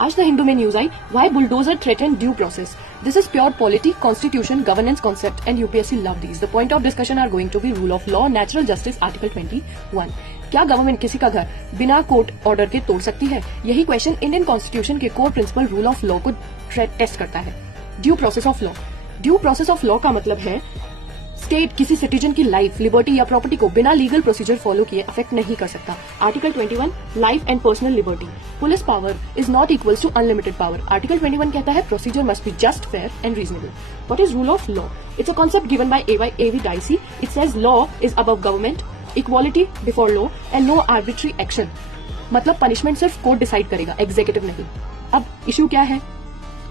आज द हिंदू में news I, why bulldozer threaten due process. This is pure polity, constitution, governance concept and UPSC love these. The point of discussion are going to be rule of law, natural justice, article 21. क्या government किसी का घर बिना court order के तोड़ सकती है? यही क्वेश्चन इंडियन कॉन्स्टिट्यूशन के core principle rule of law को टेस्ट करता है. Due process of law. Due process of law का मतलब है स्टेट किसी सिटीजन की लाइफ, लिबर्टी या प्रॉपर्टी को बिना लीगल प्रोसीजर फॉलो किए अफेक्ट नहीं कर सकता. Article 21 life and personal liberty. Police power is not equals to unlimited power. Article 21 कहता है procedure must be just, fair and reasonable. What is rule of law? It's a concept given by A.V. Dicey. It says law is above government, equality before law and no arbitrary action. मतलब punishment सिर्फ court decide करेगा, executive नहीं. अब issue क्या है?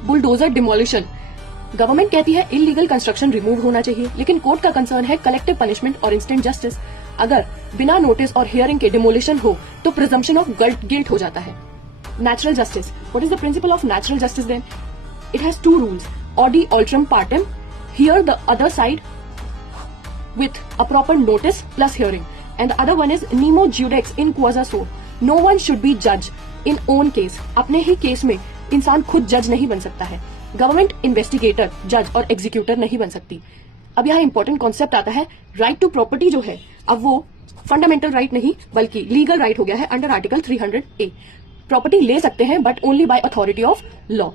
Bulldozer demolition. Government कहती है illegal construction remove होना चाहिए, लेकिन कोर्ट का कंसर्न है कलेक्टिव पनिशमेंट और इंस्टेंट जस्टिस. अगर बिना नोटिस और हियरिंग के डिमोलिशन हो तो प्रिजम्पशन ऑफ गिल्ट हो जाता है. Natural justice. What is the principle of natural justice then? It has two rules. Audi alteram partem. Hear the other side with a proper notice plus hearing, and the other one is nemo judex in quasi so. No one should be judge in own case. अपने ही case में इंसान खुद जज नहीं बन सकता है. Government investigator, जज और एग्जीक्यूटर नहीं बन सकती. अब यहाँ इंपॉर्टेंट कॉन्सेप्ट आता है, राइट टू प्रॉपर्टी जो है अब वो फंडामेंटल राइट नहीं बल्कि लीगल राइट हो गया है अंडर आर्टिकल 300A. प्रॉपर्टी ले सकते हैं but only by authority of law.